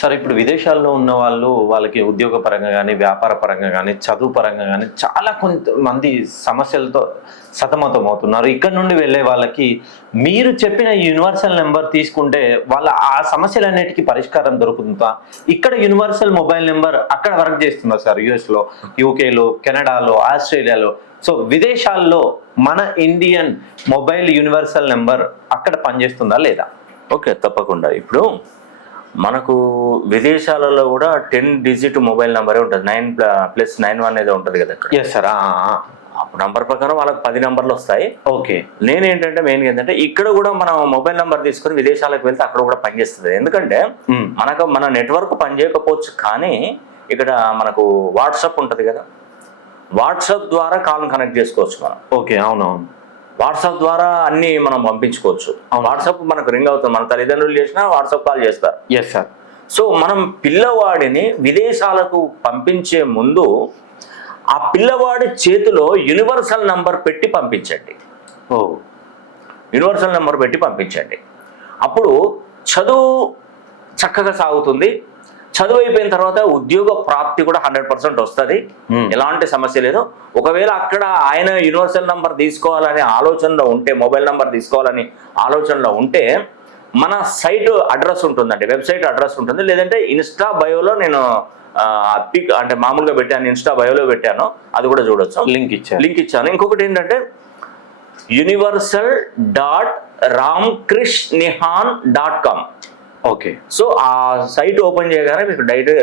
సరే ఇప్పుడు విదేశాల్లో ఉన్న వాళ్ళు వాళ్ళకి ఉద్యోగ పరంగా కానీ వ్యాపార పరంగా కానీ చదువు పరంగా కానీ చాలా కొంతమంది సమస్యలతో సతమతం అవుతున్నారు. ఇక్కడ నుండి వెళ్ళే వాళ్ళకి మీరు చెప్పిన యూనివర్సల్ నెంబర్ తీసుకుంటే వాళ్ళ ఆ సమస్యలన్నిటికీ పరిష్కారం దొరుకుతుందా? ఇక్కడ యూనివర్సల్ మొబైల్ నెంబర్ అక్కడ వర్క్ చేస్తుందా సార్? యుఎస్లో, యూకేలో, కెనడాలో, ఆస్ట్రేలియాలో. సో విదేశాల్లో మన ఇండియన్ మొబైల్ యూనివర్సల్ నెంబర్ అక్కడ పనిచేస్తుందా లేదా? ఓకే, తప్పకుండా. ఇప్పుడు మనకు విదేశాలలో కూడా 10 డిజిట్ మొబైల్ నెంబరే ఉంటుంది. 9+91 ఏదో ఉంటుంది కదా అక్కడ. Yes sir. నంబర్ ప్రకారం వాళ్ళకి 10 నెంబర్లు వస్తాయి. ఓకే. నేనేంటంటే మెయిన్గా ఏంటంటే ఇక్కడ కూడా మనం మొబైల్ నెంబర్ తీసుకొని విదేశాలకు వెళ్తే అక్కడ కూడా పనిచేస్తుంది. ఎందుకంటే మన నెట్వర్క్ పనిచేయకపోవచ్చు, కానీ ఇక్కడ మనకు వాట్సాప్ ఉంటుంది కదా, వాట్సాప్ ద్వారా కాల్ కనెక్ట్ చేసుకోవచ్చు మనం. ఓకే, అవునవును. వాట్సాప్ ద్వారా అన్ని మనం పంపించుకోవచ్చు. వాట్సాప్ మనకు రింగ్ అవుతుంది, మన తల్లిదండ్రులు చేసినా వాట్సాప్ కాల్ చేస్తారు. Yes sir. సో మనం పిల్లవాడిని విదేశాలకు పంపించే ముందు ఆ పిల్లవాడి చేతిలో యూనివర్సల్ నంబర్ పెట్టి పంపించండి. యూనివర్సల్ నెంబర్ పెట్టి పంపించండి. అప్పుడు చదువు చక్కగా సాగుతుంది. చదువు అయిపోయిన తర్వాత ఉద్యోగ ప్రాప్తి కూడా 100% వస్తుంది. ఎలాంటి సమస్య లేదు. ఒకవేళ అక్కడ ఆయన యూనివర్సల్ నంబర్ తీసుకోవాలనే ఆలోచనలో ఉంటే, మొబైల్ నంబర్ తీసుకోవాలని ఆలోచనలో ఉంటే, మన సైట్ అడ్రస్ ఉంటుందండి, వెబ్సైట్ అడ్రస్ ఉంటుంది. లేదంటే ఇన్స్టా బయోలో నేను పిక్ అంటే మామూలుగా పెట్టాను, ఇన్స్టా బయోలో పెట్టాను, అది కూడా చూడొచ్చు. లింక్ ఇచ్చాను. ఇంకొకటి ఏంటంటే universal.ramkrishnihan.com. ఓకే. సో ఆ సైట్ ఓపెన్ చేయగానే మీకు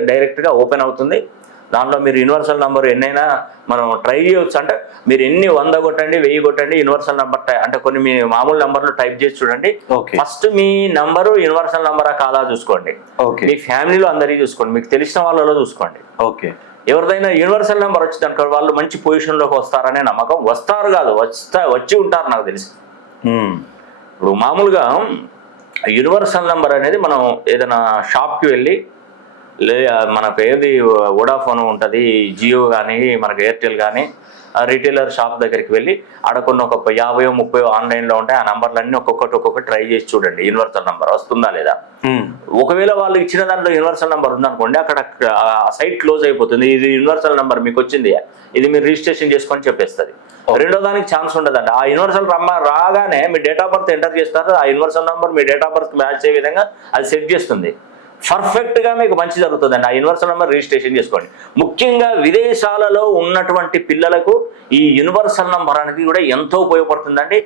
డైరెక్ట్గా ఓపెన్ అవుతుంది. దాంట్లో మీరు యూనివర్సల్ నెంబర్ ఎన్నైనా మనం ట్రై చేయవచ్చు. అంటే మీరు ఎన్ని 100 కొట్టండి, 1000 కొట్టండి, యూనివర్సల్ నెంబర్ అంటే కొన్ని మీ మామూలు నెంబర్లు టైప్ చేసి చూడండి. ఫస్ట్ మీ నంబరు యూనివర్సల్ నెంబరా కాదా చూసుకోండి. మీ ఫ్యామిలీలో అందరికీ చూసుకోండి, మీకు తెలిసిన వాళ్ళలో చూసుకోండి. ఓకే. ఎవరిదైనా యూనివర్సల్ నెంబర్ వచ్చింది అనుకో, వాళ్ళు మంచి పొజిషన్లోకి వస్తారనే నమ్మకం. వస్తారు కాదు, వచ్చి ఉంటారు నాకు తెలిసి. ఇప్పుడు మామూలుగా యూనివర్సల్ నెంబర్ అనేది మనం ఏదైనా షాప్కి వెళ్ళి, మనకు ఏది వోడాఫోన్ ఉంటుంది, జియో కానీ, మనకు ఎయిర్టెల్ కానీ, రీటైలర్ షాప్ దగ్గరికి వెళ్ళి ఆడకొన్న ఒక 50-30 ఆన్లైన్లో ఉంటాయి. ఆ నెంబర్లన్నీ ఒక్కొక్కటి ట్రై చేసి చూడండి, యూనివర్సల్ నెంబర్ వస్తుందా లేదా. ఒకవేళ వాళ్ళు ఇచ్చిన దాంట్లో యూనివర్సల్ నెంబర్ ఉందనుకోండి, అక్కడ సైట్ క్లోజ్ అయిపోతుంది. ఇది యూనివర్సల్ నెంబర్ మీకు వచ్చింది, ఇది మీరు రిజిస్ట్రేషన్ చేసుకొని చెప్పేస్తుంది. రెండో దానికి ఛాన్స్ ఉండదండి. ఆ యూనివర్సల్ నెంబర్ రాగానే మీ డేట్ ఆఫ్ బర్త్ ఎంటర్ చేస్తారు. ఆ universal number me date of birth match అయ్యే విధంగా అది సెట్ చేస్తుంది. పర్ఫెక్ట్గా మీకు మంచి జరుగుతుందండి. ఆ యూనివర్సల్ నెంబర్ రిజిస్ట్రేషన్ చేసుకోండి. ముఖ్యంగా విదేశాలలో ఉన్నటువంటి పిల్లలకు ఈ యూనివర్సల్ నెంబర్ అనేది కూడా ఎంతో ఉపయోగపడుతుందండి.